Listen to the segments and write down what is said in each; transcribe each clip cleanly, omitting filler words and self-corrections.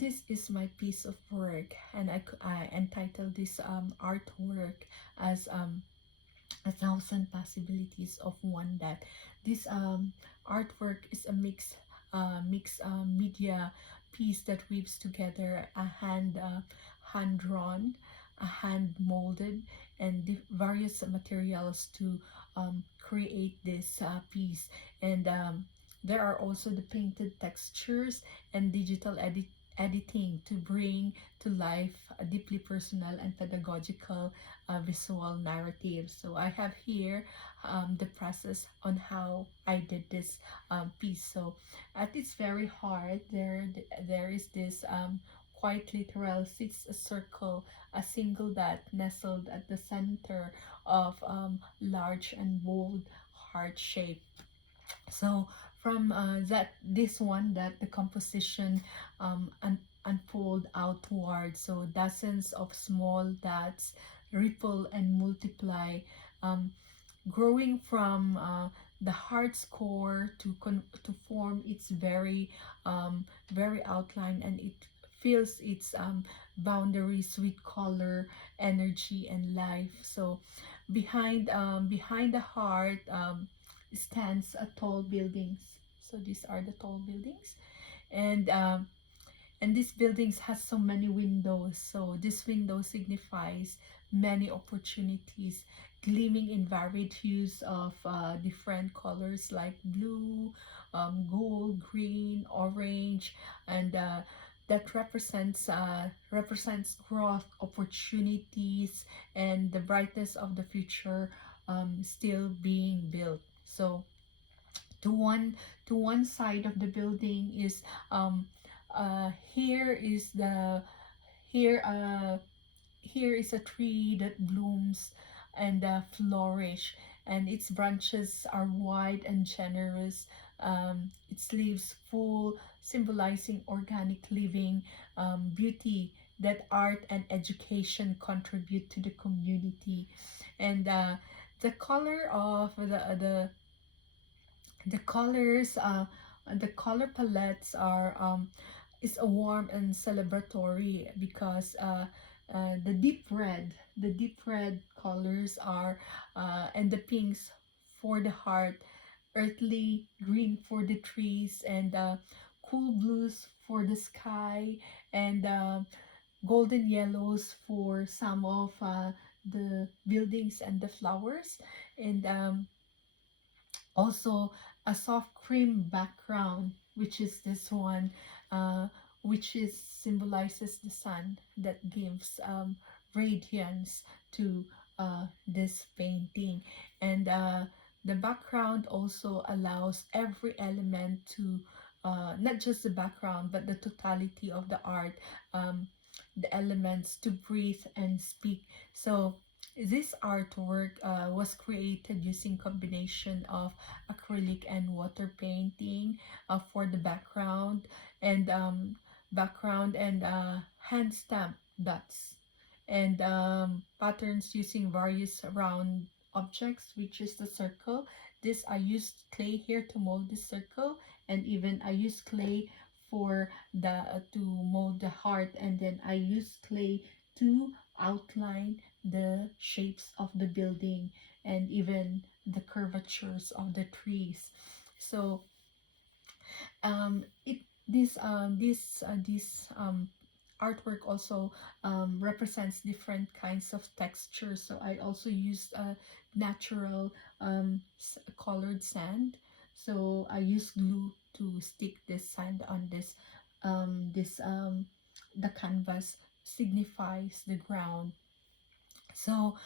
this is my piece of work, and I entitled this artwork as A Thousand Possibilities of One That. This artwork is a mix media piece that weaves together a hand drawn, a hand molded, and various materials to create this piece. And there are also the painted textures and digital editing to bring to life a deeply personal and pedagogical visual narrative. So I have here the process on how I did this piece. So at its very heart, there is this quite literal sits a circle, a single dot nestled at the center of large and bold heart shape. So from that this one that the composition unfold outward, so dozens of small dots ripple and multiply, um, growing from the heart's core to form its very outline, and it fills its boundaries with color, energy, and life. So behind the heart stands a tall buildings. So these are the tall buildings, and these buildings has so many windows. So this window signifies many opportunities, gleaming in varied hues of different colors like blue, gold, green, orange, and that represents growth, opportunities, and the brightness of the future still being built. So to one side of the building is um, here is the here here is a tree that blooms and flourish, and its branches are wide and generous, its leaves full, symbolizing organic living, beauty that art and education contribute to the community. And the color of the colors the color palettes are is a warm and celebratory, because the deep red colors are and the pinks for the heart, earthly green for the trees, and cool blues for the sky, and golden yellows for some of the buildings and the flowers, and also a soft cream background, which is this one, uh, which is symbolizes the sun that gives radiance to this painting. And the background also allows every element to not just the background but the totality of the art, um, the elements to breathe and speak. So this artwork was created using combination of acrylic and water painting for the and background and hand stamp dots, and patterns using various round objects, which is the circle. This I used clay here to mold the circle, and even I used clay for the to mold the heart, and then I used clay to outline the shapes of the building and even the curvatures of the trees. So it this artwork also represents different kinds of textures. So I also used natural colored sand. So I used glue to stick this sand on this the canvas signifies the ground. So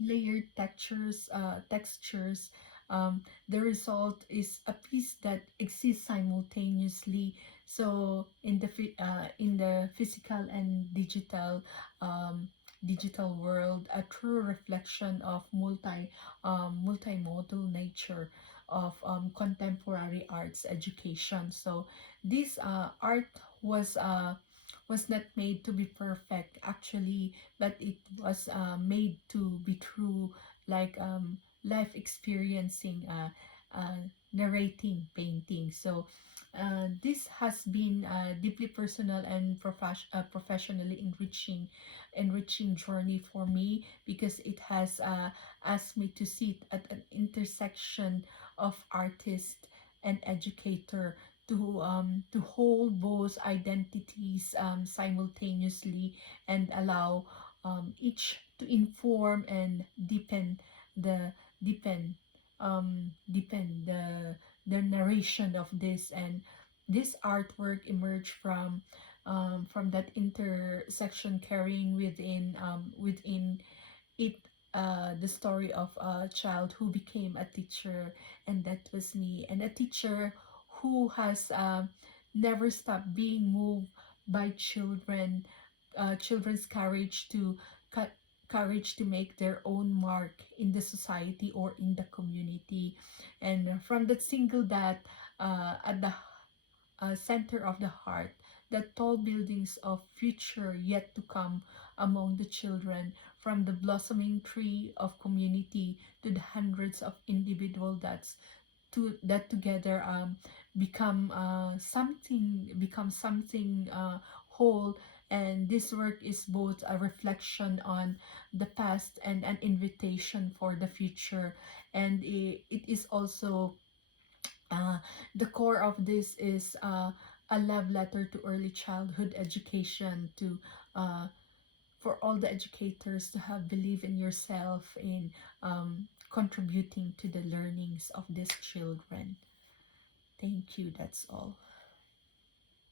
layered textures, the result is a piece that exists simultaneously. So in the physical and digital world, a true reflection of multimodal nature of contemporary arts education. So this art was uh, was not made to be perfect actually, but it was made to be true, like life experiencing narrating painting. So this has been a deeply personal and professionally enriching journey for me, because it has asked me to sit at an intersection of artist and educator, to hold both identities simultaneously, and allow each to inform and the deepen deepen the narration of this. And this artwork emerged from that intersection, carrying within it the story of a child who became a teacher, and that was me. And a teacher who has never stopped being moved by children's cu- courage to make their own mark in the society or in the community. And from that single that at the center of the heart, the tall buildings of future yet to come among the children, from the blossoming tree of community to the hundreds of individual that together become something whole. And this work is both a reflection on the past and an invitation for the future. And it is also uh, the core of this is a love letter to early childhood education, to for all the educators to have believe in yourself, in contributing to the learnings of these children. Thank you. That's all.